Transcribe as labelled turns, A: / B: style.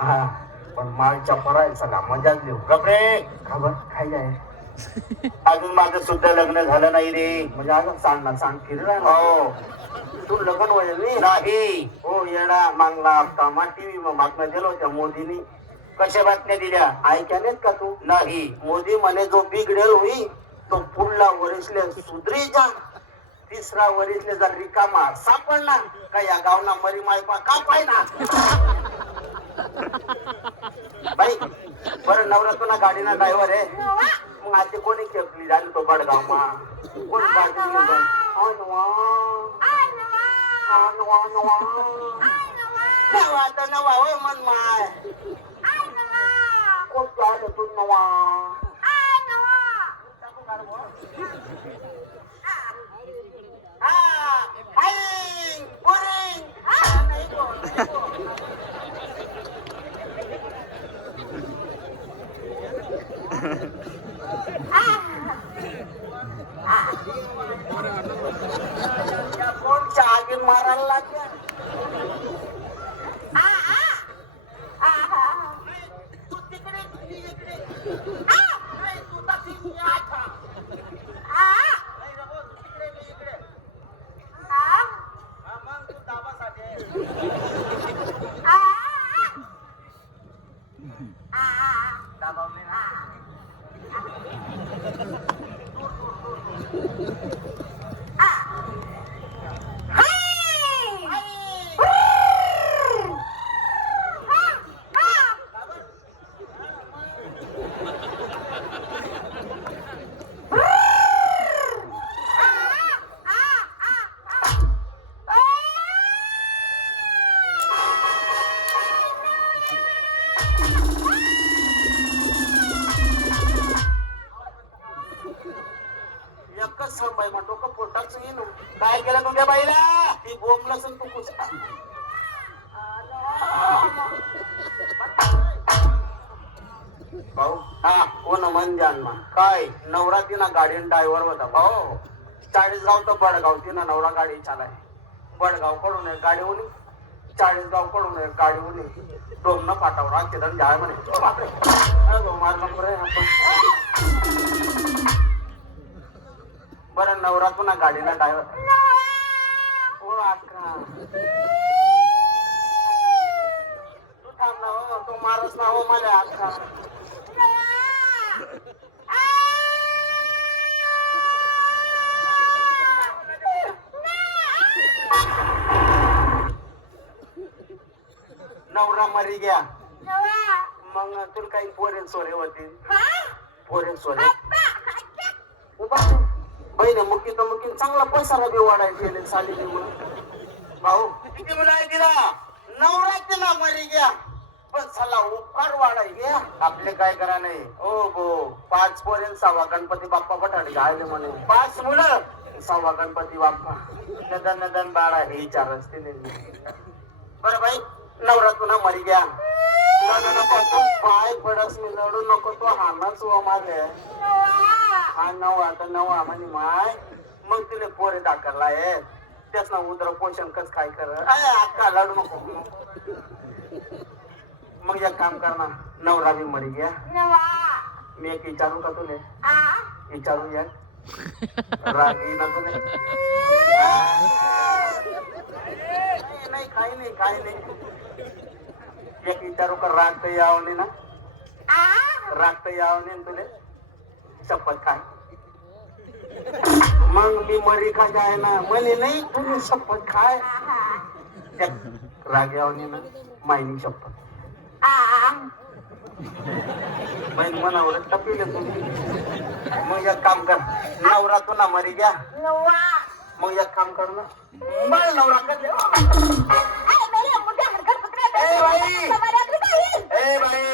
A: हा पण माळच्या परायला सगळा मजाच देऊ
B: गपरे
A: खबर काय आहे
B: अजून माझं सुद्धा लग्न झालं नाही रे
A: म्हणजे अजून सांग ना सांग फिरला
B: हो
A: तू लग्न होईल नाही
B: नाही
A: हो येडा मागला हप्ता मा टीव्ही मग बातम्या दिल्या होत्या मोदीनी
B: कशा बातम्या दिल्या
A: ऐकल्यात का तू
B: नाही
A: मोदी म्हणे जो बिघडेल होई तो पुढला वरिसले सुधरी जा तिसरा वरिसले जर रिकामा सापडणार का या गावना मरी मायपा का पाहिना बाई बरं नवरा तुला गाडीना ड्रायव्हर आहे. मग आता कोणी केपली झाली तो बडगाव मा? कोण गाडी. नवा. होय मन माय. कोण तू नवा. या कोणच्या आगीन मारायला लागल्या तू तिकडे तू इकडे नाही, तू तशी मी आता. नाही रे बोल, तिकडे मी इकडे हा, मग तू दाबासाठी आहे. दाबावली ना एकच समय मग डोकं पोटाच येईन. काय केलं तुमच्या बाईला? ती बोंबला असेल तू भाऊ हा. कोण म्हणजे मा काय? नवरा तिना गाडीन ड्रायव्हर होता. भाऊ चाळीस गाव तर बडगाव. तिना नवरा गाडी चालाय. बडगावकडून गाडी होली चाळीस गावकडून एक गाडी होली डोमनं पाठावर राखते जाय म्हणे बरं नवरा पुन्हा गाडीला ड्रायव्हर हो अक्का तू थांब ना हो तू मारस ना हो मला अक्का नवरा मरी गया. मग तुला काही पोरे सोरे होतील पोरे सोरे. बहिणी मुकी तर मुकी. चांगला पैसा बी वाढायचे साली भाऊ किती मुलं आहे तिला? नवरा तिला मरी गया. पण चला उपकार वाढाय गया. आपले काय करा नाही. ओ गो पाच पोरे सहावा गणपती बाप्पा पठाडे गायले म्हणे. पाच मुलं? सहावा गणपती बाप्पा. नदन नदन बाळा हे विचार असते बरं बाई. नवरात्र मरी गया नको तू पाय पडस मी लढू नको तो हानाच व माझे हा नव आता नव म्हणे माय मग तिले पोरे दाखरला आहे. त्याच ना उदर पोषण कस काय कर? अक्का लढू नको. मग एक काम कर ना नवरा बी मरी गया मी एक विचारू का तुले? विचारू या रागी ना तुले. नाही, नाही काही नाही काही नाही. एक विचारू का राग तर यावं नाही ना? राग तर यावं नाही ना तुले? शपथ काय? मग मी मरी का जाय ना म्हणे नाही तुम्ही शपथ काय? त्यात राग यावं नाही ना मायनी शपथ. बहीण मनावर टपिले तुम्ही मग एक काम कर नवरा तुला मरी घ्या मग एक काम कर ना. मला नवरा कर ए बाई.